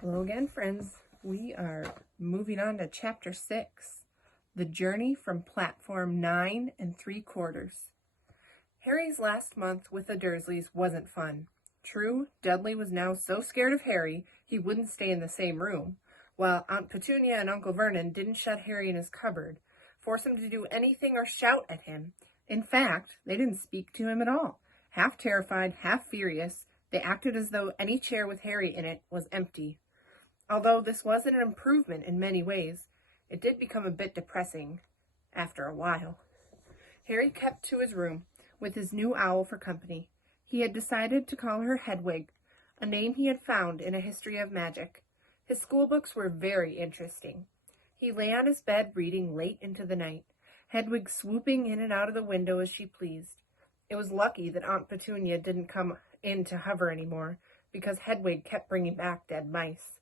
Hello again, friends. We are moving on to Chapter 6, The Journey from Platform 9 3/4. Harry's last month with the Dursleys wasn't fun. True, Dudley was now so scared of Harry he wouldn't stay in the same room, while Aunt Petunia and Uncle Vernon didn't shut Harry in his cupboard, force him to do anything or shout at him. In fact, they didn't speak to him at all. Half terrified, half furious, they acted as though any chair with Harry in it was empty. Although this was an improvement in many ways, it did become a bit depressing after a while. Harry kept to his room with his new owl for company. He had decided to call her Hedwig, a name he had found in a history of magic. His schoolbooks were very interesting. He lay on his bed reading late into the night, Hedwig swooping in and out of the window as she pleased. It was lucky that Aunt Petunia didn't come in to hover anymore, because Hedwig kept bringing back dead mice.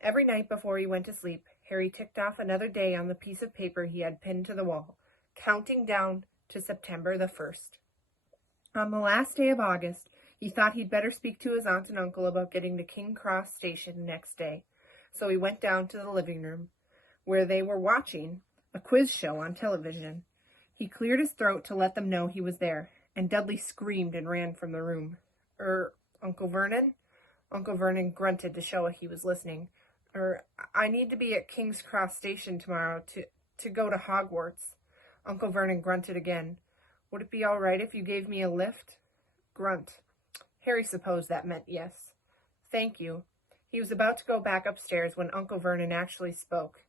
Every night before he went to sleep, Harry ticked off another day on the piece of paper he had pinned to the wall, counting down to September the 1st. On the last day of August, he thought he'd better speak to his aunt and uncle about getting to King's Cross Station next day, so he went down to the living room, where they were watching a quiz show on television. He cleared his throat to let them know he was there, and Dudley screamed and ran from the room. Uncle Vernon?" Uncle Vernon grunted to show he was listening. I need to be at King's Cross Station tomorrow to go to Hogwarts." Uncle Vernon grunted again. "Would it be all right if you gave me a lift?" Grunt. Harry supposed that meant yes. "Thank you." He was about to go back upstairs when Uncle Vernon actually spoke.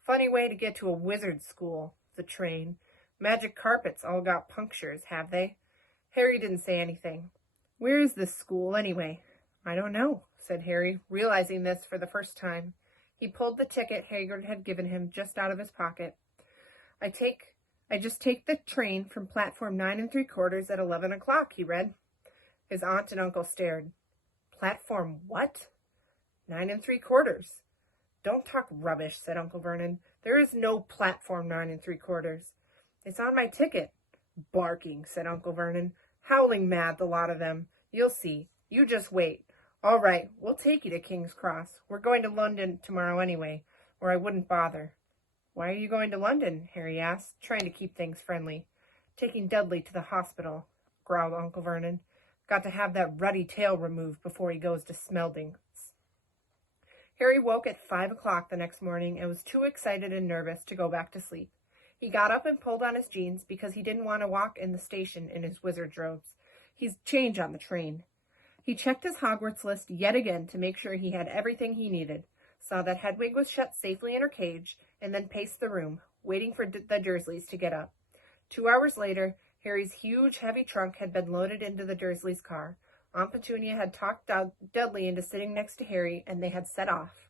"Funny way to get to a wizard school, the train. Magic carpets all got punctures, have they?" Harry didn't say anything. "Where is this school, anyway?" "I don't know," said Harry, realizing this for the first time. He pulled the ticket Hagrid had given him just out of his pocket. I just take the train from platform 9 3/4 at 11 o'clock, he read. His aunt and uncle stared. "Platform what?" 9 3/4. "Don't talk rubbish," said Uncle Vernon. "There is no platform 9 3/4. "It's on my ticket." "Barking," said Uncle Vernon. "Howling mad, the lot of them. You'll see. You just wait. All right, we'll take you to King's Cross. We're going to London tomorrow anyway, or I wouldn't bother." "Why are you going to London?" Harry asked, trying to keep things friendly. "Taking Dudley to the hospital," growled Uncle Vernon. "Got to have that ruddy tail removed before he goes to Smelding's." Harry woke at 5 o'clock the next morning and was too excited and nervous to go back to sleep. He got up and pulled on his jeans because he didn't want to walk in the station in his wizard's robes. He'd change on the train. He checked his Hogwarts list yet again to make sure he had everything he needed, saw that Hedwig was shut safely in her cage, and then paced the room, waiting for the Dursleys to get up. 2 hours later, Harry's huge, heavy trunk had been loaded into the Dursleys' car. Aunt Petunia had talked Dudley into sitting next to Harry, and they had set off.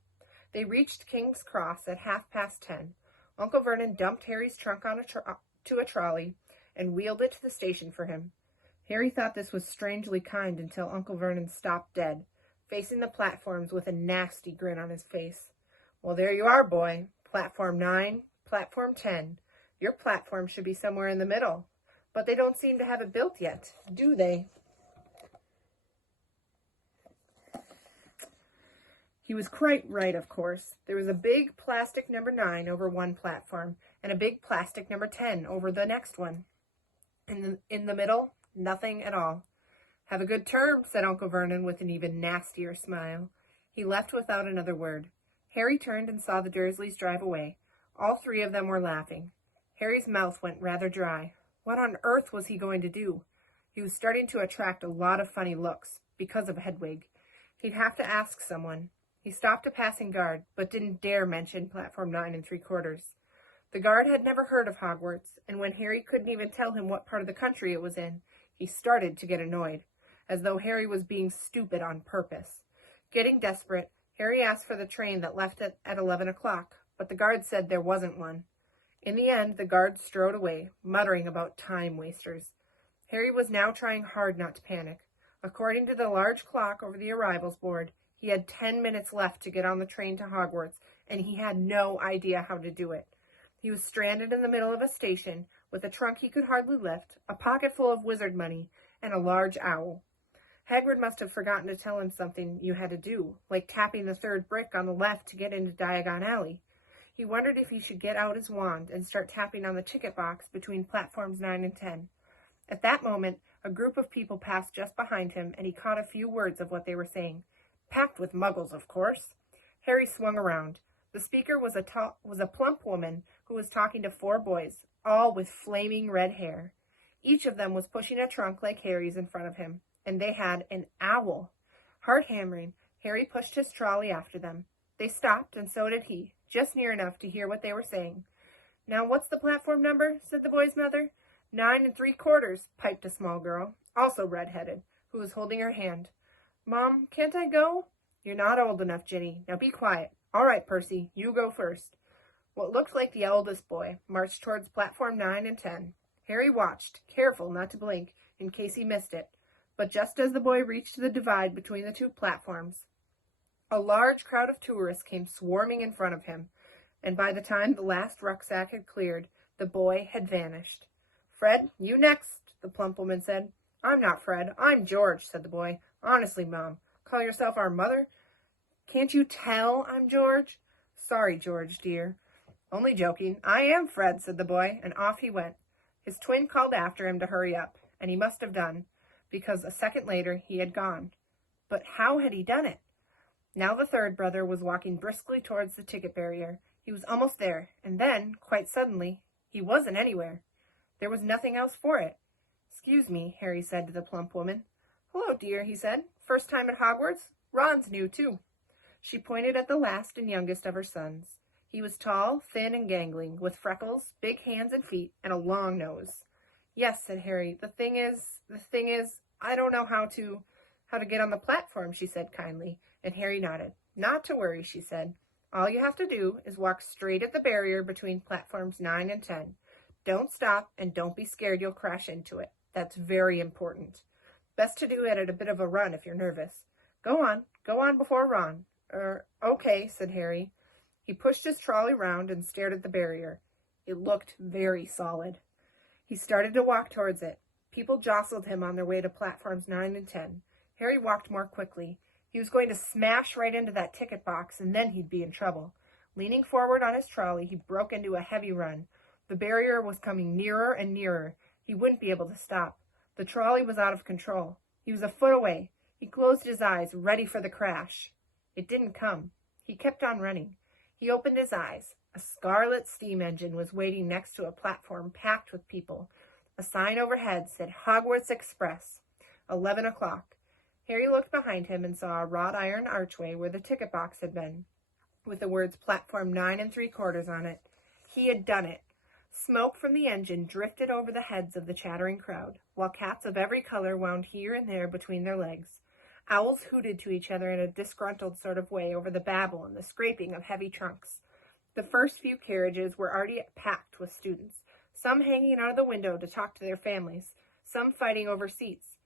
They reached King's Cross at 10:30. Uncle Vernon dumped Harry's trunk on to a trolley and wheeled it to the station for him. Harry thought this was strangely kind until Uncle Vernon stopped dead, facing the platforms with a nasty grin on his face. "Well, there you are, boy. Platform 9, platform 10. Your platform should be somewhere in the middle. But they don't seem to have it built yet, do they?" He was quite right, of course. There was a big plastic number 9 over one platform, and a big plastic number 10 over the next one. In the middle, nothing at all. "Have a good term," said Uncle Vernon with an even nastier smile. He left without another word. Harry turned and saw the Dursleys drive away. All 3 of them were laughing. Harry's mouth went rather dry. What on earth was he going to do? He was starting to attract a lot of funny looks, because of Hedwig. He'd have to ask someone. He stopped a passing guard, but didn't dare mention platform 9 3/4. The guard had never heard of Hogwarts, and when Harry couldn't even tell him what part of the country it was in, he started to get annoyed, as though Harry was being stupid on purpose. Getting desperate, Harry asked for the train that left at 11 o'clock, but the guard said there wasn't one. In the end, the guard strode away, muttering about time wasters. Harry was now trying hard not to panic. According to the large clock over the arrivals board, he had 10 minutes left to get on the train to Hogwarts, and he had no idea how to do it. He was stranded in the middle of a station, with a trunk he could hardly lift, a pocket full of wizard money, and a large owl. Hagrid must have forgotten to tell him something you had to do, like tapping the third brick on the left to get into Diagon Alley. He wondered if he should get out his wand and start tapping on the ticket box between platforms 9 and 10. At that moment, a group of people passed just behind him, and he caught a few words of what they were saying. Packed with muggles, of course. Harry swung around. The speaker was a plump woman who was talking to 4 boys, all with flaming red hair. Each of them was pushing a trunk like Harry's in front of him, and they had an owl. Heart-hammering, Harry pushed his trolley after them. They stopped, and so did he, just near enough to hear what they were saying. "Now, what's the platform number?" said the boy's mother. 9 3/4, piped a small girl, also red-headed, who was holding her hand. "Mom, can't I go?" "You're not old enough, Ginny. Now be quiet. All right, Percy, you go first." What looked like the eldest boy marched towards platform 9 and 10. Harry watched, careful not to blink, in case he missed it. But just as the boy reached the divide between the 2 platforms, a large crowd of tourists came swarming in front of him, and by the time the last rucksack had cleared, the boy had vanished. "Fred, you next," the plump woman said. "I'm not Fred. I'm George," said the boy. "Honestly, Mom, call yourself our mother? Can't you tell I'm George?" "Sorry, George, dear." "Only joking. I am Fred," said the boy, and off he went. His twin called after him to hurry up, and he must have done, because a second later he had gone. But how had he done it? Now the third brother was walking briskly towards the ticket barrier. He was almost there, and then, quite suddenly, he wasn't anywhere. There was nothing else for it. "Excuse me," Harry said to the plump woman. "Hello, dear," he said. "First time at Hogwarts? Ron's new, too." She pointed at the last and youngest of her sons. He was tall, thin, and gangling, with freckles, big hands and feet, and a long nose. "Yes," said Harry. The thing is, I don't know how to get on the platform," she said kindly, and Harry nodded. "Not to worry," she said. "All you have to do is walk straight at the barrier between platforms 9 and 10. Don't stop, and don't be scared you'll crash into it. That's very important. Best to do it at a bit of a run if you're nervous. Go on before Ron." Okay," said Harry. He pushed his trolley round and stared at the barrier. It looked very solid. He started to walk towards it. People jostled him on their way to platforms 9 and 10. Harry walked more quickly. He was going to smash right into that ticket box, and then he'd be in trouble. Leaning forward on his trolley, he broke into a heavy run. The barrier was coming nearer and nearer. He wouldn't be able to stop. The trolley was out of control. He was a foot away. He closed his eyes, ready for the crash. It didn't come. He kept on running. He opened his eyes. A scarlet steam engine was waiting next to a platform packed with people. A sign overhead said Hogwarts Express, 11 o'clock. Harry looked behind him and saw a wrought iron archway where the ticket box had been, with the words platform 9 3/4 on it. He had done it. Smoke from the engine drifted over the heads of the chattering crowd, while cats of every color wound here and there between their legs. Owls hooted to each other in a disgruntled sort of way over the babble and the scraping of heavy trunks. The first few carriages were already packed with students, some hanging out of the window to talk to their families, some fighting over seats.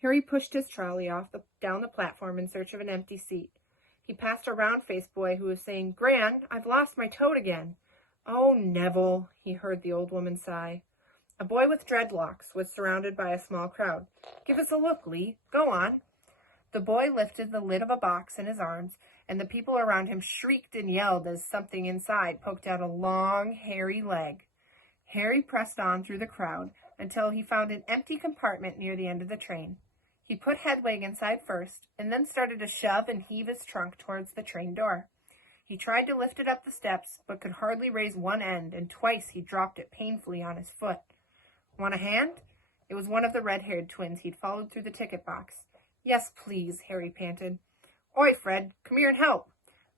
Harry pushed his trolley down the platform in search of an empty seat. He passed a round-faced boy who was saying, "Gran, I've lost my toad again." "Oh, Neville," he heard the old woman sigh. A boy with dreadlocks was surrounded by a small crowd. "Give us a look, Lee. Go on." The boy lifted the lid of a box in his arms, and the people around him shrieked and yelled as something inside poked out a long, hairy leg. Harry pressed on through the crowd until he found an empty compartment near the end of the train. He put Hedwig inside first, and then started to shove and heave his trunk towards the train door. He tried to lift it up the steps, but could hardly raise one end, and twice he dropped it painfully on his foot. "Want a hand?" It was one of the red-haired twins he'd followed through the ticket box. "Yes, please," Harry panted. "Oi, Fred, come here and help."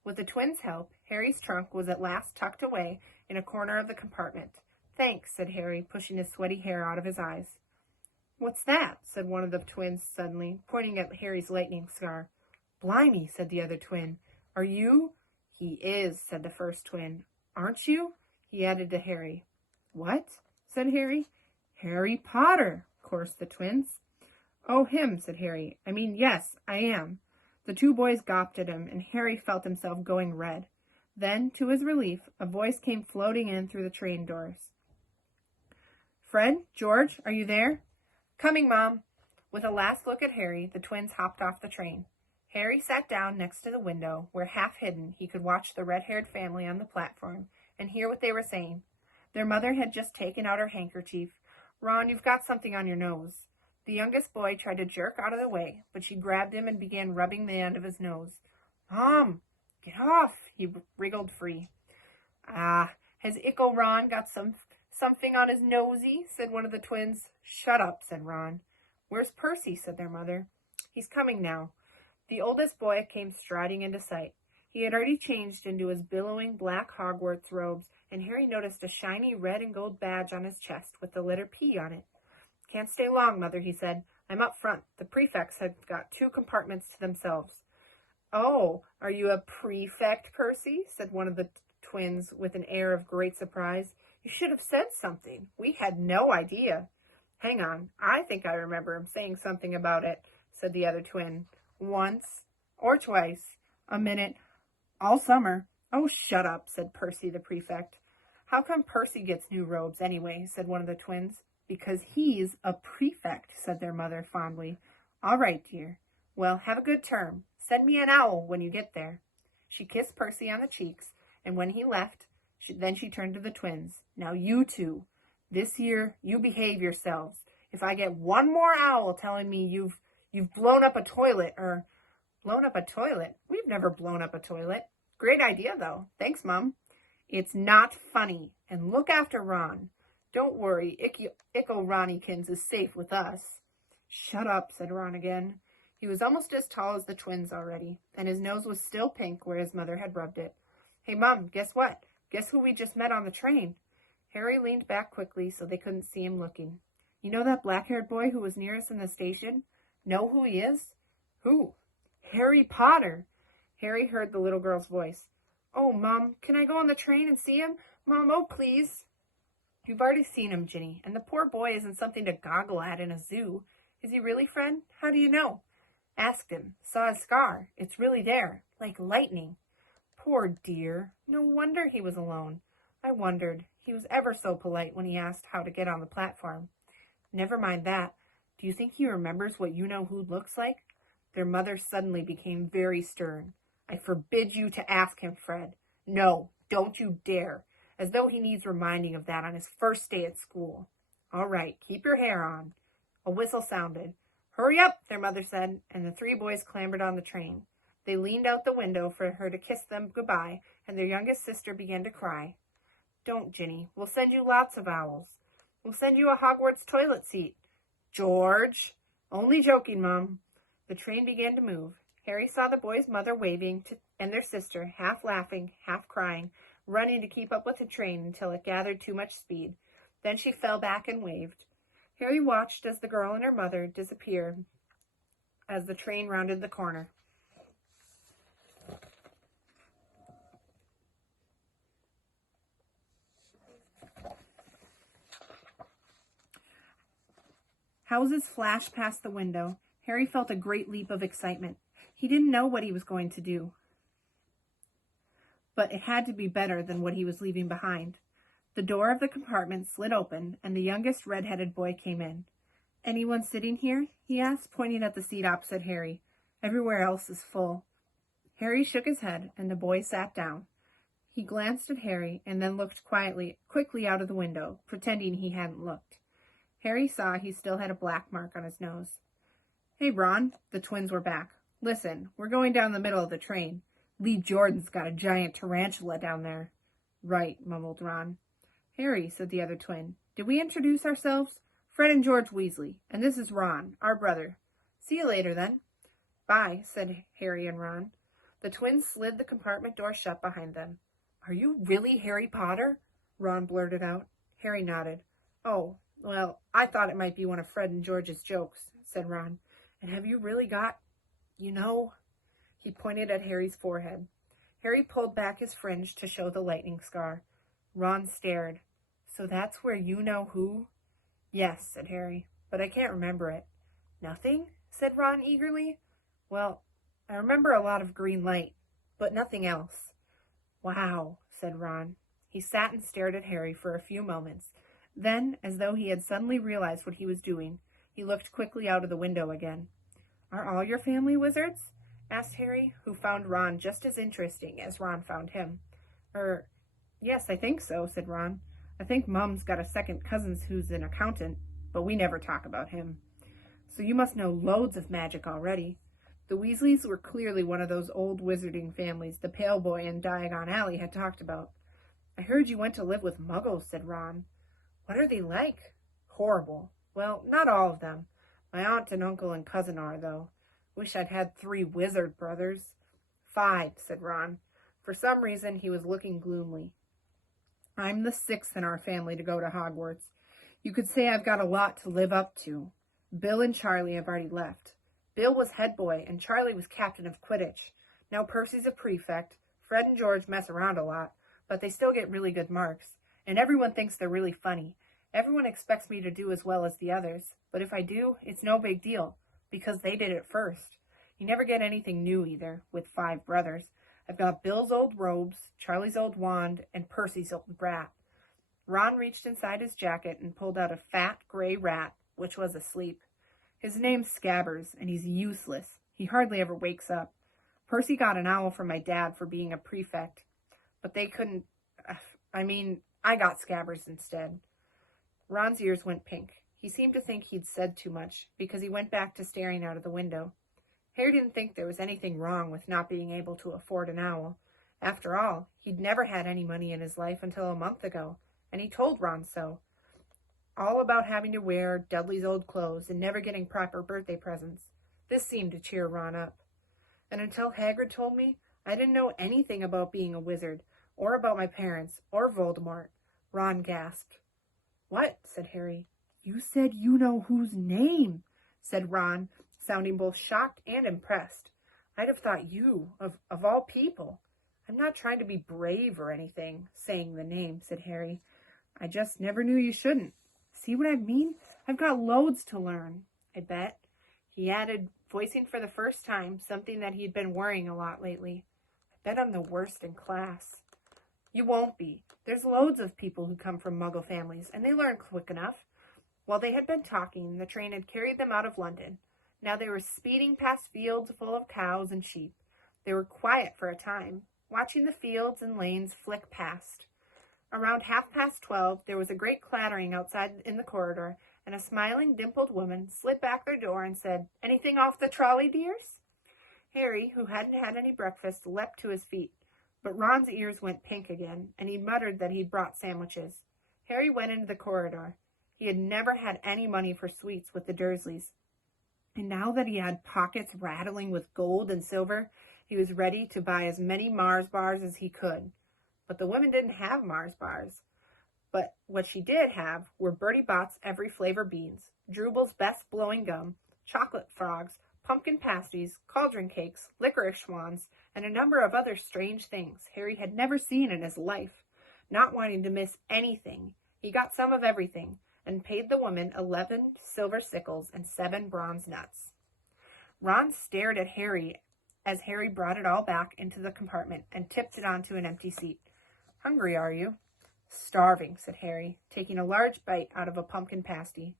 With the twins' help, Harry's trunk was at last tucked away in a corner of the compartment. "Thanks," said Harry, pushing his sweaty hair out of his eyes. "What's that?" said one of the twins suddenly, pointing at Harry's lightning scar. "Blimey," said the other twin. "Are you?" "He is," said the first twin. "Aren't you?" he added to Harry. "What?" said Harry. "Harry Potter," chorused the twins. "Oh, him," said Harry. "I mean, yes, I am." The two boys gawped at him, and Harry felt himself going red. Then, to his relief, a voice came floating in through the train doors. "Fred, George, are you there?" "Coming, Mom." With a last look at Harry, the twins hopped off the train. Harry sat down next to the window, where half hidden he could watch the red-haired family on the platform and hear what they were saying. Their mother had just taken out her handkerchief. "Ron, you've got something on your nose." The youngest boy tried to jerk out of the way, but she grabbed him and began rubbing the end of his nose. "Mom, get off!" He wriggled free. "Ah, has Ickle Ron got something on his nosy?" said one of the twins. "Shut up," said Ron. "Where's Percy?" said their mother. "He's coming now." The oldest boy came striding into sight. He had already changed into his billowing black Hogwarts robes, and Harry noticed a shiny red and gold badge on his chest with the letter P on it. "Can't stay long, Mother," he said. "I'm up front. The prefects have got 2 compartments to themselves." "Oh, are you a prefect, Percy?" said one of the twins with an air of great surprise. "You should have said something. We had no idea." "Hang on, I think I remember him saying something about it," said the other twin. "Once or twice, a minute, all summer." "Oh, shut up," said Percy the prefect. "How come Percy gets new robes anyway?" said one of the twins. "Because he's a prefect," said their mother fondly. "All right, dear. Well, have a good term. Send me an owl when you get there." She kissed Percy on the cheeks, and when he left, then she turned to the twins. "Now you two, this year you behave yourselves. If I get one more owl telling me you've blown up a toilet or—" "Blown up a toilet? We've never blown up a toilet." "Great idea, though. Thanks, Mum." "It's not funny. And look after Ron. Don't worry, Ickle Ronnikins is safe with us." "Shut up," said Ron again. He was almost as tall as the twins already, and his nose was still pink where his mother had rubbed it. "Hey, Mum, guess what? Guess who we just met on the train?" Harry leaned back quickly so they couldn't see him looking. "You know that black-haired boy who was near us in the station? Know who he is?" "Who?" "Harry Potter." Harry heard the little girl's voice. "Oh, Mom, can I go on the train and see him? Mom, oh, please." "You've already seen him, Ginny, and the poor boy isn't something to goggle at in a zoo. Is he really, Fred? How do you know?" "Asked him. Saw his scar. It's really there, like lightning." "Poor dear. No wonder he was alone. I wondered. He was ever so polite when he asked how to get on the platform." "Never mind that. Do you think he remembers what you-know-who looks like?" Their mother suddenly became very stern. "I forbid you to ask him, Fred. No, don't you dare. As though he needs reminding of that on his first day at school." "All right, keep your hair on." A whistle sounded. "Hurry up," their mother said, and the 3 boys clambered on the train. They leaned out the window for her to kiss them goodbye, and their youngest sister began to cry. "Don't, Ginny. We'll send you lots of owls. We'll send you a Hogwarts toilet seat." "George!" "Only joking, Mum." The train began to move. Harry saw the boys' mother waving and their sister, half laughing, half crying, running to keep up with the train until it gathered too much speed. Then she fell back and waved. Harry watched as the girl and her mother disappeared as the train rounded the corner. Houses flashed past the window. Harry felt a great leap of excitement. He didn't know what he was going to do, but it had to be better than what he was leaving behind. The door of the compartment slid open, and the youngest red-headed boy came in. "Anyone sitting here?" he asked, pointing at the seat opposite Harry. "Everywhere else is full." Harry shook his head, and the boy sat down. He glanced at Harry and then looked quickly out of the window, pretending he hadn't looked. Harry saw he still had a black mark on his nose. "Hey, Ron," the twins were back. "Listen, we're going down the middle of the train. Lee Jordan's got a giant tarantula down there." "Right," mumbled Ron. "Harry," said the other twin, "did we introduce ourselves? Fred and George Weasley, and this is Ron, our brother." "See you later, then." "Bye," said Harry and Ron. The twins slid the compartment door shut behind them. "Are you really Harry Potter?" Ron blurted out. Harry nodded. "Oh, well, I thought it might be one of Fred and George's jokes," said Ron. "And have you really got, you know?" He pointed at Harry's forehead. Harry pulled back his fringe to show the lightning scar. Ron stared. "So that's where you-know-who?" "Yes," said Harry, "but I can't remember it." "Nothing?" said Ron eagerly. "Well, I remember a lot of green light, but nothing else." "Wow," said Ron. He sat and stared at Harry for a few moments. Then, as though he had suddenly realized what he was doing, He looked quickly out of the window again. Are all your family wizards? Asked Harry, who found Ron just as interesting as Ron found him. Yes, I think so, said Ron. I think Mum's got a second cousin who's an accountant, but we never talk about him. So you must know loads of magic already. The Weasleys were clearly one of those old wizarding families the Pale Boy and Diagon Alley had talked about. I heard you went to live with Muggles, said Ron. What are they like? Horrible. Well, not all of them. My aunt and uncle and cousin are, though. Wish I'd had 3 wizard brothers. 5, said Ron. For some reason, he was looking gloomily. I'm the 6th in our family to go to Hogwarts. You could say I've got a lot to live up to. Bill and Charlie have already left. Bill was head boy, and Charlie was captain of Quidditch. Now Percy's a prefect. Fred and George mess around a lot, but they still get really good marks. And everyone thinks they're really funny. Everyone expects me to do as well as the others. But if I do, it's no big deal, because they did it first. You never get anything new either, with 5 brothers. I've got Bill's old robes, Charlie's old wand, and Percy's old rat. Ron reached inside his jacket and pulled out a fat, gray rat, which was asleep. His name's Scabbers, and he's useless. He hardly ever wakes up. Percy got an owl from my dad for being a prefect, but they couldn't... I got Scabbers instead. Ron's ears went pink. He seemed to think he'd said too much, because he went back to staring out of the window. Harry didn't think there was anything wrong with not being able to afford an owl. After all, he'd never had any money in his life until a month ago, and he told Ron so. All about having to wear Dudley's old clothes and never getting proper birthday presents. This seemed to cheer Ron up. And until Hagrid told me, I didn't know anything about being a wizard, or about my parents, or Voldemort. Ron gasped. What? Said Harry. You said you know whose name, said Ron, sounding both shocked and impressed. I'd have thought you, of all people. I'm not trying to be brave or anything, saying the name, said Harry. I just never knew you shouldn't. See what I mean? I've got loads to learn, I bet. He added, voicing for the first time something that he'd been worrying a lot lately. I bet I'm the worst in class. You won't be. There's loads of people who come from Muggle families, and they learn quick enough. While they had been talking, the train had carried them out of London. Now they were speeding past fields full of cows and sheep. They were quiet for a time, watching the fields and lanes flick past. Around 12:30, there was a great clattering outside in the corridor, and a smiling, dimpled woman slid back their door and said, "Anything off the trolley, dears?" Harry, who hadn't had any breakfast, leapt to his feet. But Ron's ears went pink again, and he muttered that he'd brought sandwiches. Harry went into the corridor. He had never had any money for sweets with the Dursleys, and now that he had pockets rattling with gold and silver, he was ready to buy as many Mars bars as he could. But the women didn't have Mars bars. But what she did have were Bertie Bott's every flavor beans, Drubel's best blowing gum, chocolate frogs, pumpkin pasties, cauldron cakes, licorice wands, and a number of other strange things Harry had never seen in his life. Not wanting to miss anything, he got some of everything, and paid the woman 11 silver sickles and 7 bronze nuts. Ron stared at Harry as Harry brought it all back into the compartment and tipped it onto an empty seat. Hungry, are you? Starving, said Harry, taking a large bite out of a pumpkin pasty.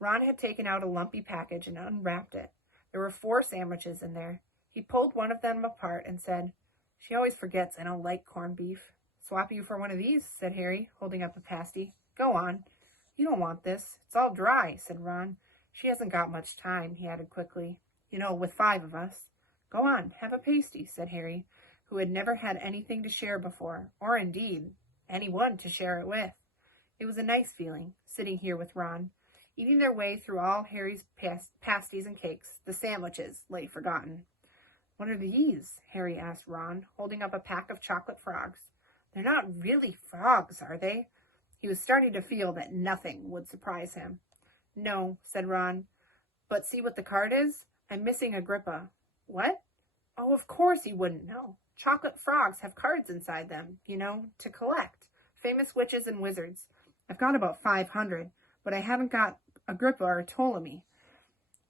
Ron had taken out a lumpy package and unwrapped it. There were 4 sandwiches in there. He pulled one of them apart and said, "She always forgets I don't like corned beef." "Swap you for one of these," said Harry, holding up a pasty. "Go on." "You don't want this. It's all dry," said Ron. "She hasn't got much time," he added quickly. With 5 of us." "Go on, have a pasty," said Harry, who had never had anything to share before, or indeed, anyone to share it with. It was a nice feeling, sitting here with Ron. Eating their way through all Harry's pasties and cakes, the sandwiches lay forgotten. "What are these?" Harry asked Ron, holding up a pack of chocolate frogs. "They're not really frogs, are they?" He was starting to feel that nothing would surprise him. "No," said Ron. "But see what the card is? I'm missing Agrippa." "What?" "Oh, of course you wouldn't know. Chocolate frogs have cards inside them, to collect. Famous witches and wizards. I've got about 500, but I haven't got Agrippa or Ptolemy."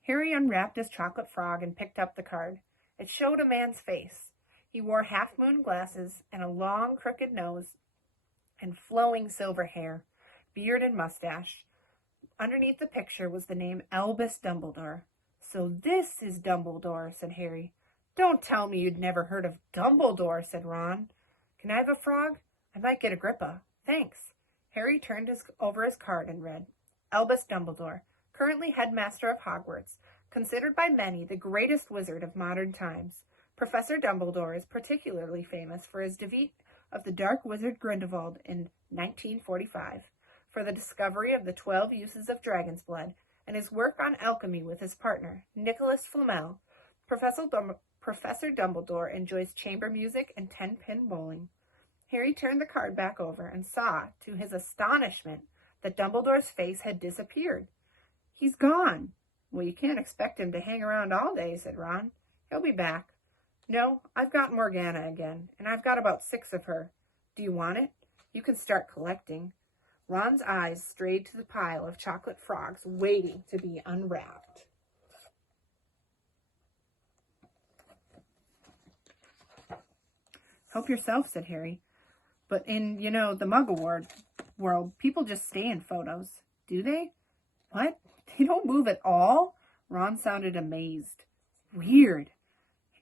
Harry unwrapped his chocolate frog and picked up the card. It showed a man's face. He wore half-moon glasses and a long, crooked nose and flowing silver hair, beard and mustache. Underneath the picture was the name Albus Dumbledore. "So this is Dumbledore," said Harry. "Don't tell me you'd never heard of Dumbledore," said Ron. "Can I have a frog? I might get Agrippa. Thanks." Harry turned over his card and read, "Albus Dumbledore, currently headmaster of Hogwarts, considered by many the greatest wizard of modern times. Professor Dumbledore is particularly famous for his defeat of the dark wizard Grindelwald in 1945, for the discovery of the 12 uses of dragon's blood, and his work on alchemy with his partner, Nicholas Flamel. Professor Dumbledore enjoys chamber music and 10-pin bowling." Harry turned the card back over and saw, to his astonishment, that Dumbledore's face had disappeared. "He's gone." "Well, you can't expect him to hang around all day," said Ron. "He'll be back." "No, I've got Morgana again, and I've got about 6 of her. Do you want it? You can start collecting." Ron's eyes strayed to the pile of chocolate frogs waiting to be unwrapped. "Help yourself," said Harry. "But in, the Muggle world, people just stay in photos. Do they?" "What? They don't move at all?" Ron sounded amazed. "Weird."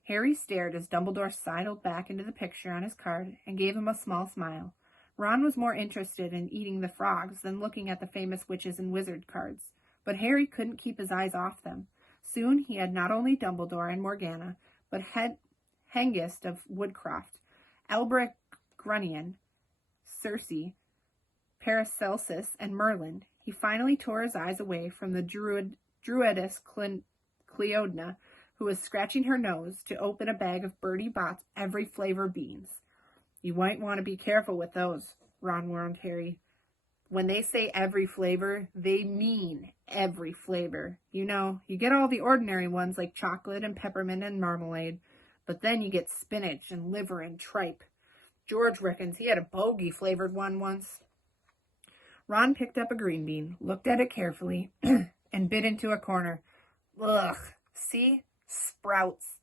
Harry stared as Dumbledore sidled back into the picture on his card and gave him a small smile. Ron was more interested in eating the frogs than looking at the famous witches and wizard cards, but Harry couldn't keep his eyes off them. Soon he had not only Dumbledore and Morgana, but Hengist of Woodcroft, Albrecht Grunion, Circe, Paracelsus, and Merlin. He finally tore his eyes away from the druidess Cleodna, who was scratching her nose to open a bag of Bertie Bott's every flavor beans. "You might want to be careful with those," Ron warned Harry. "When they say every flavor, they mean every flavor. You get all the ordinary ones like chocolate and peppermint and marmalade, but then you get spinach and liver and tripe. George reckons he had a bogey-flavored one once." Ron picked up a green bean, looked at it carefully, and bit into a corner. "Ugh, see? Sprouts."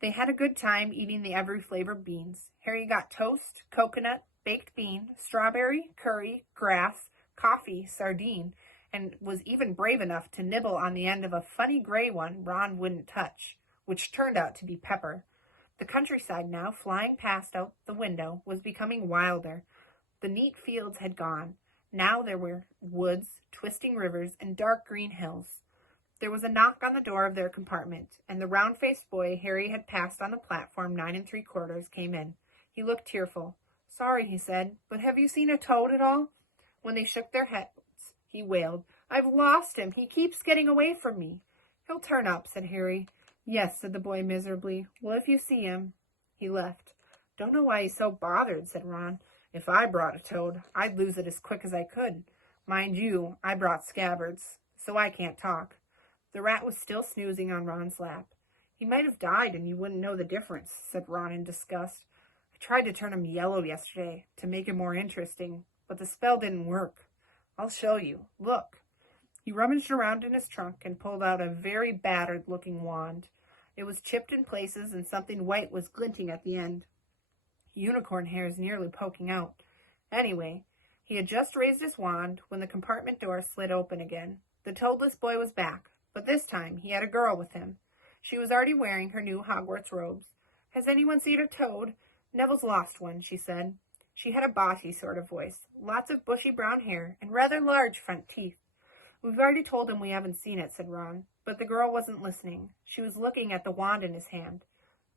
They had a good time eating the every-flavored beans. Harry got toast, coconut, baked bean, strawberry, curry, grass, coffee, sardine, and was even brave enough to nibble on the end of a funny gray one Ron wouldn't touch, which turned out to be pepper. The countryside now, flying past out the window, was becoming wilder. The neat fields had gone. Now there were woods, twisting rivers, and dark green hills. There was a knock on the door of their compartment, and the round-faced boy Harry had passed on the platform 9 3/4 came in. He looked tearful. "Sorry," he said, "but have you seen a toad at all?" When they shook their heads, he wailed, "I've lost him. He keeps getting away from me." "He'll turn up," said Harry. "Yes," said the boy miserably. "Well, if you see him." He left. "Don't know why he's so bothered," said Ron. "If I brought a toad, I'd lose it as quick as I could. Mind you, I brought scabbards, so I can't talk." The rat was still snoozing on Ron's lap. "He might have died and you wouldn't know the difference," said Ron in disgust. "I tried to turn him yellow yesterday to make him more interesting, but the spell didn't work. I'll show you. Look." He rummaged around in his trunk and pulled out a very battered-looking wand. It was chipped in places and something white was glinting at the end. Unicorn hairs nearly poking out. Anyway, he had just raised his wand when the compartment door slid open again. The toadless boy was back, but this time he had a girl with him. She was already wearing her new Hogwarts robes. "Has anyone seen a toad? Neville's lost one," she said. She had a bossy sort of voice, lots of bushy brown hair, and rather large front teeth. "We've already told him we haven't seen it," said Ron, but the girl wasn't listening. She was looking at the wand in his hand.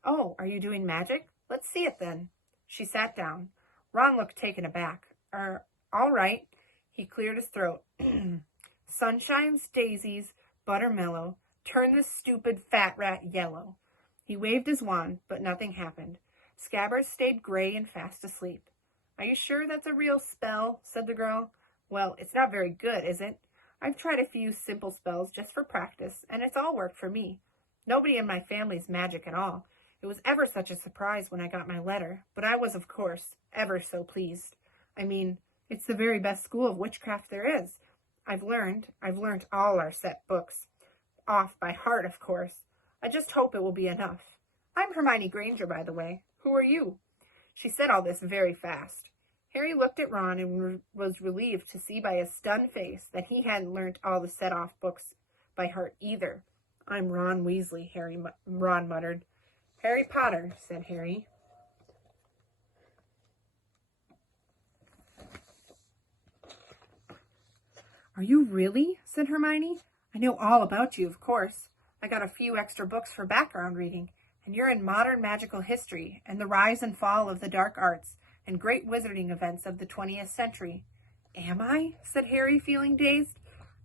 "Oh, are you doing magic? Let's see it then." She sat down. Ron looked taken aback. All right." He cleared his throat. "Sunshines, daisies, buttermellow, turn this stupid fat rat yellow." He waved his wand, but nothing happened. Scabbers stayed gray and fast asleep. "Are you sure that's a real spell?" said the girl. "Well, it's not very good, is it? I've tried a few simple spells just for practice, and it's all worked for me. Nobody in my family's magic at all. It was ever such a surprise when I got my letter, but I was, of course, ever so pleased. I mean, it's the very best school of witchcraft there is. I've learned all our set books. Off by heart, of course. I just hope it will be enough. I'm Hermione Granger, by the way. Who are you?" She said all this very fast. Harry looked at Ron and was relieved to see by his stunned face that he hadn't learnt all the set-off books by heart either. "I'm Ron Weasley," Ron muttered. "Harry Potter," said Harry. "Are you really?" said Hermione. "I know all about you, of course. I got a few extra books for background reading, and you're in modern magical history and the rise and fall of the dark arts and great wizarding events of the 20th century." "Am I?" said Harry, feeling dazed.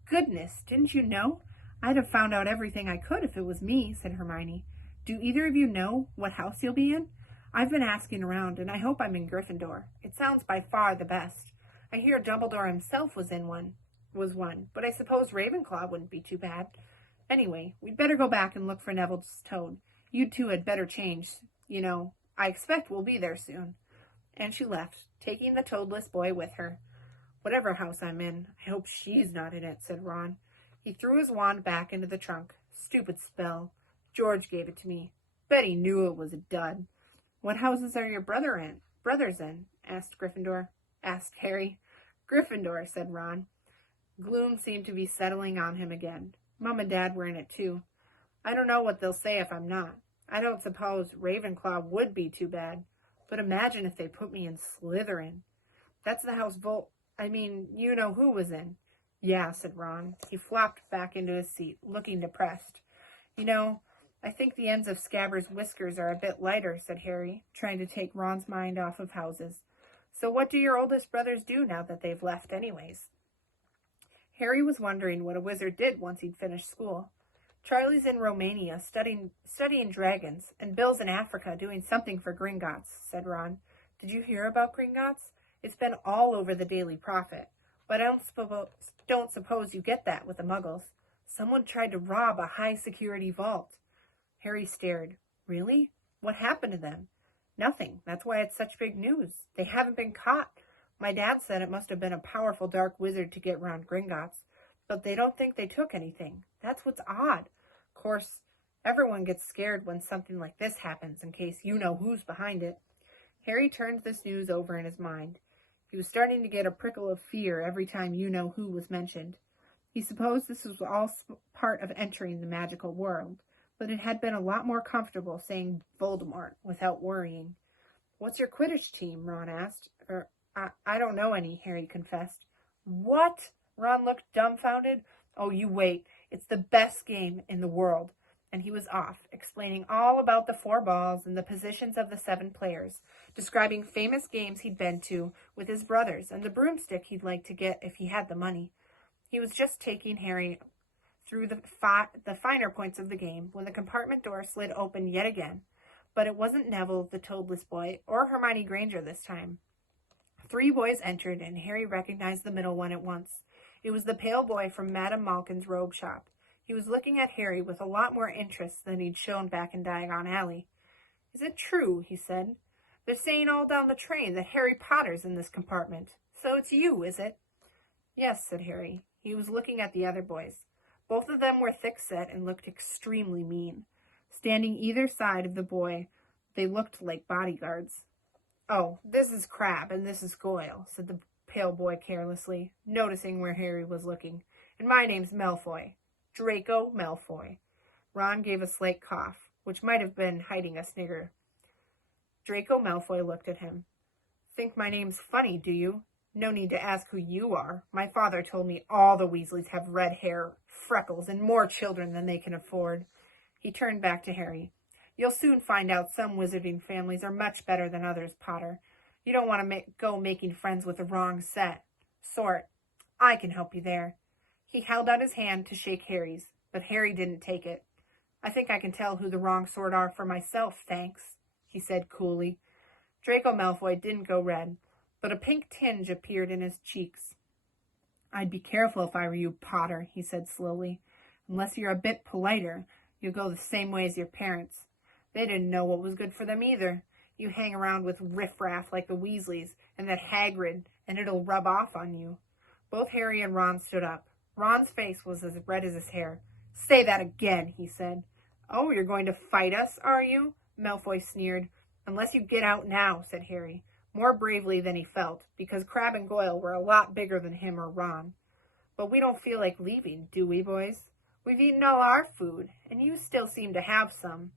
"Goodness, didn't you know? I'd have found out everything I could if it was me," said Hermione. "Do either of you know what house you'll be in? I've been asking around, and I hope I'm in Gryffindor. It sounds by far the best. I hear Dumbledore himself was one, but I suppose Ravenclaw wouldn't be too bad. Anyway, we'd better go back and look for Neville's toad. You two had better change. You know, I expect we'll be there soon." And she left, taking the toadless boy with her. "Whatever house I'm in, I hope she's not in it," said Ron. He threw his wand back into the trunk. "Stupid spell. George gave it to me. Bet he knew it was a dud." "What houses are your brothers in?" asked Harry. "Gryffindor," said Ron. Gloom seemed to be settling on him again. Mom and Dad were in it too. "I don't know what they'll say if I'm not. I don't suppose Ravenclaw would be too bad. But imagine if they put me in Slytherin. That's the house you know who was in." "Yeah," said Ron. He flopped back into his seat, looking depressed. "You know, I think the ends of Scabbers' whiskers are a bit lighter," said Harry, trying to take Ron's mind off of houses. "So what do your oldest brothers do now that they've left anyways?" Harry was wondering what a wizard did once he'd finished school. "Charlie's in Romania studying dragons, and Bill's in Africa doing something for Gringotts," said Ron. "Did you hear about Gringotts? It's been all over the Daily Prophet, but I don't suppose you get that with the Muggles. Someone tried to rob a high-security vault." Harry stared. "Really? What happened to them?" "Nothing. That's why it's such big news. They haven't been caught. My dad said it must have been a powerful dark wizard to get round Gringotts, but they don't think they took anything. That's what's odd. Of course, everyone gets scared when something like this happens, in case you know who's behind it." Harry turned this news over in his mind. He was starting to get a prickle of fear every time "you know who" was mentioned. He supposed this was all part of entering the magical world, but it had been a lot more comfortable saying Voldemort without worrying. "What's your Quidditch team?" Ron asked. I don't know any," Harry confessed. "What?" Ron looked dumbfounded. "Oh, you wait. It's the best game in the world." And he was off, explaining all about the 4 balls and the positions of the 7 players, describing famous games he'd been to with his brothers and the broomstick he'd like to get if he had the money. He was just taking Harry through the finer points of the game when the compartment door slid open yet again. But it wasn't Neville, the toadless boy, or Hermione Granger this time. 3 boys entered, and Harry recognized the middle one at once. It was the pale boy from Madame Malkin's robe shop. He was looking at Harry with a lot more interest than he'd shown back in Diagon Alley. "Is it true?" he said. "They're saying all down the train that Harry Potter's in this compartment. So it's you, is it?" "Yes," said Harry. He was looking at the other boys. Both of them were thick-set and looked extremely mean. Standing either side of the boy, they looked like bodyguards. "Oh, this is Crabbe and this is Goyle," said the pale boy carelessly, noticing where Harry was looking. "And my name's Malfoy. Draco Malfoy." Ron gave a slight cough, which might have been hiding a snigger. Draco Malfoy looked at him. "Think my name's funny, do you? No need to ask who you are. My father told me all the Weasleys have red hair, freckles, and more children than they can afford." He turned back to Harry. "You'll soon find out some wizarding families are much better than others, Potter. You don't want to go making friends with the wrong sort. I can help you there." He held out his hand to shake Harry's, but Harry didn't take it. "I think I can tell who the wrong sort are for myself, thanks," he said coolly. Draco Malfoy didn't go red, but a pink tinge appeared in his cheeks. "I'd be careful if I were you, Potter," he said slowly. "Unless you're a bit politer, you'll go the same way as your parents. They didn't know what was good for them either. You hang around with riffraff like the Weasleys and that Hagrid, and it'll rub off on you." Both Harry and Ron stood up. Ron's face was as red as his hair. "Say that again," he said. "Oh, you're going to fight us, are you?" Malfoy sneered. "Unless you get out now," said Harry. more bravely than he felt, because Crab and Goyle were a lot bigger than him or Ron. "But we don't feel like leaving, do we, boys? We've eaten all our food, and you still seem to have some."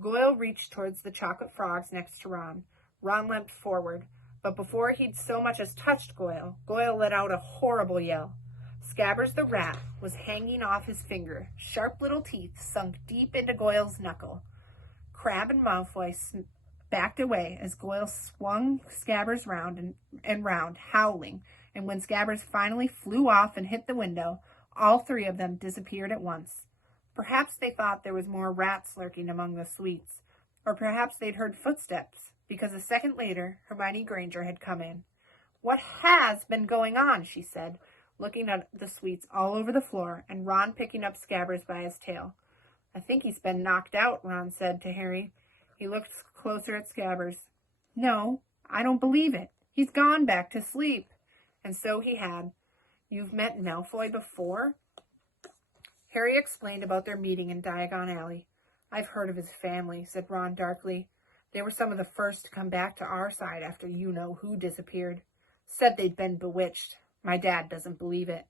Goyle reached towards the chocolate frogs next to Ron. Ron leapt forward, but before he'd so much as touched Goyle, Goyle let out a horrible yell. Scabbers the rat was hanging off his finger, sharp little teeth sunk deep into Goyle's knuckle. Crab and Malfoy backed away as Goyle swung Scabbers round and round, howling, and when Scabbers finally flew off and hit the window, all three of them disappeared at once. Perhaps they thought there was more rats lurking among the sweets, or perhaps they'd heard footsteps, because a second later Hermione Granger had come in. "What has been going on?" she said, looking at the sweets all over the floor, and Ron picking up Scabbers by his tail. "I think he's been knocked out," Ron said to Harry. He looked closer at Scabbers. "No, I don't believe it. He's gone back to sleep." And so he had. "You've met Malfoy before?" Harry explained about their meeting in Diagon Alley. "I've heard of his family," said Ron darkly. "They were some of the first to come back to our side after you-know-who disappeared. Said they'd been bewitched. My dad doesn't believe it.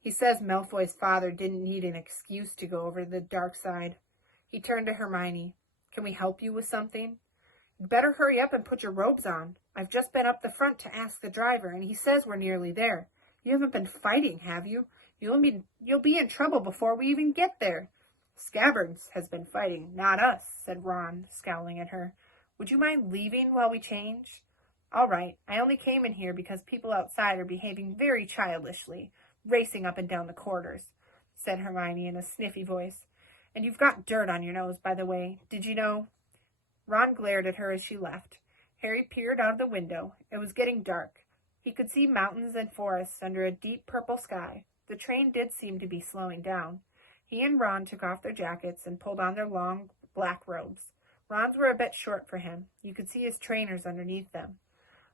He says Malfoy's father didn't need an excuse to go over the dark side." He turned to Hermione. "Can we help you with something?" "You'd better hurry up and put your robes on. I've just been up the front to ask the driver, and he says we're nearly there. You haven't been fighting, have you? You'll be in trouble before we even get there." "Scabbers has been fighting, not us," said Ron, scowling at her. "Would you mind leaving while we change?" "All right. I only came in here because people outside are behaving very childishly, racing up and down the corridors," said Hermione in a sniffy voice. "And you've got dirt on your nose, by the way. Did you know?" Ron glared at her as she left. Harry peered out of the window. It was getting dark. He could see mountains and forests under a deep purple sky. The train did seem to be slowing down. He and Ron took off their jackets and pulled on their long black robes. Ron's were a bit short for him. You could see his trainers underneath them.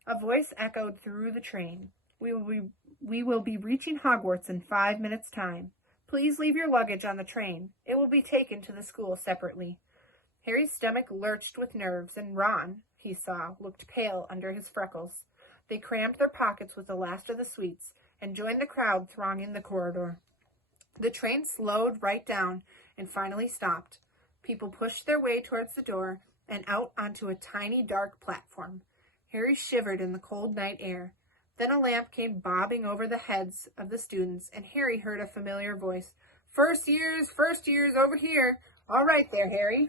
A voice echoed through the train. We will be reaching Hogwarts in 5 minutes' time. Please leave your luggage on the train. It will be taken to the school separately." Harry's stomach lurched with nerves, and Ron, he saw, looked pale under his freckles. They crammed their pockets with the last of the sweets and joined the crowd thronging the corridor. The train slowed right down and finally stopped. People pushed their way towards the door and out onto a tiny, dark platform. Harry shivered in the cold night air. Then a lamp came bobbing over the heads of the students, and Harry heard a familiar voice. First years, over here. All right there, Harry."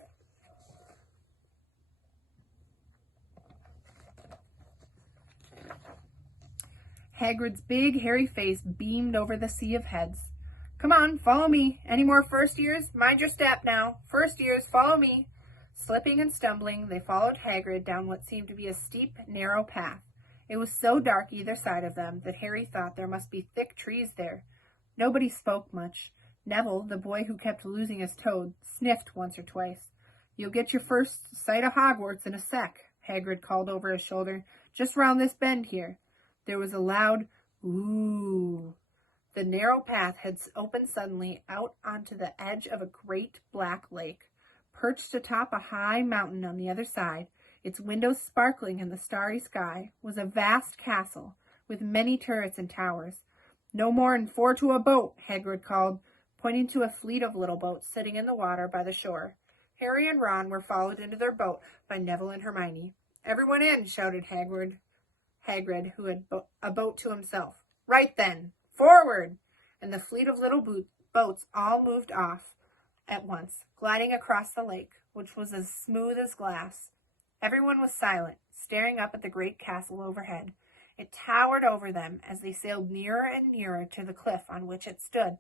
Hagrid's big, hairy face beamed over the sea of heads. "Come on, follow me. Any more first years? Mind your step now. First years, follow me." Slipping and stumbling, they followed Hagrid down what seemed to be a steep, narrow path. It was so dark either side of them that Harry thought there must be thick trees there. Nobody spoke much. Neville, the boy who kept losing his toad, sniffed once or twice. "You'll get your first sight of Hogwarts in a sec," Hagrid called over his shoulder. "Just round this bend here." There was a loud ooh. The narrow path had opened suddenly out onto the edge of a great black lake. Perched atop a high mountain on the other side, its windows sparkling in the starry sky, was a vast castle with many turrets and towers. "No more'n 4 to a boat," Hagrid called, pointing to a fleet of little boats sitting in the water by the shore. Harry and Ron were followed into their boat by Neville and Hermione. "Everyone in," shouted Hagrid, who had a boat to himself. "Right then, forward!" And the fleet of little boats all moved off at once, gliding across the lake, which was as smooth as glass. Everyone was silent, staring up at the great castle overhead. It towered over them as they sailed nearer and nearer to the cliff on which it stood.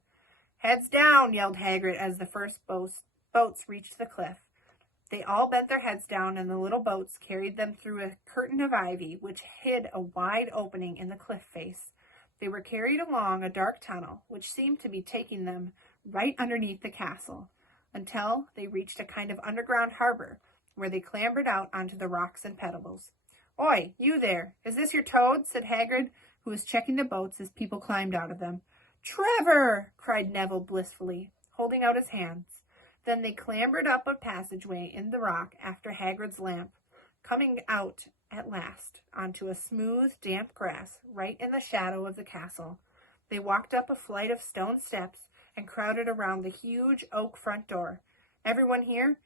"Heads down!" yelled Hagrid as the first boats reached the cliff. They all bent their heads down, and the little boats carried them through a curtain of ivy which hid a wide opening in the cliff face. They were carried along a dark tunnel, which seemed to be taking them right underneath the castle, until they reached a kind of underground harbor, where they clambered out onto the rocks and pebbles. "Oi, you there! Is this your toad?" said Hagrid, who was checking the boats as people climbed out of them. "Trevor!" cried Neville blissfully, holding out his hands. Then they clambered up a passageway in the rock after Hagrid's lamp. coming out at last onto a smooth, damp grass right in the shadow of the castle. They walked up a flight of stone steps and crowded around the huge oak front door. "Everyone here?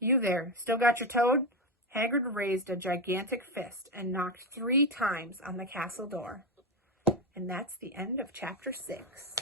You there, still got your toad?" Hagrid raised a gigantic fist and knocked 3 times on the castle door. And that's the end of chapter 6.